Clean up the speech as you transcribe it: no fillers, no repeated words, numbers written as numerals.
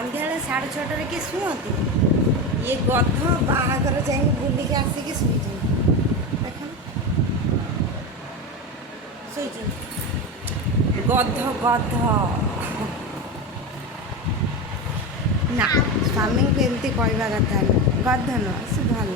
ସନ୍ଧ୍ୟାବେଳେ 6:30ରେ କିଏ ଶୁଅନ୍ତି? ଇଏ ଗଧ ବାହାଘର ଯାଇକି ବୁଲିକି ଆସିକି ଶୋଇଛନ୍ତି। ଦେଖ ଶୋଇଛନ୍ତି ଗଧ ଗଧ। ନା ସ୍ୱାମୀଙ୍କୁ ଏମିତି କହିବା କଥା ନୁହଁ, ଗଧ ନୁହଁ, ସେ ଭଲ।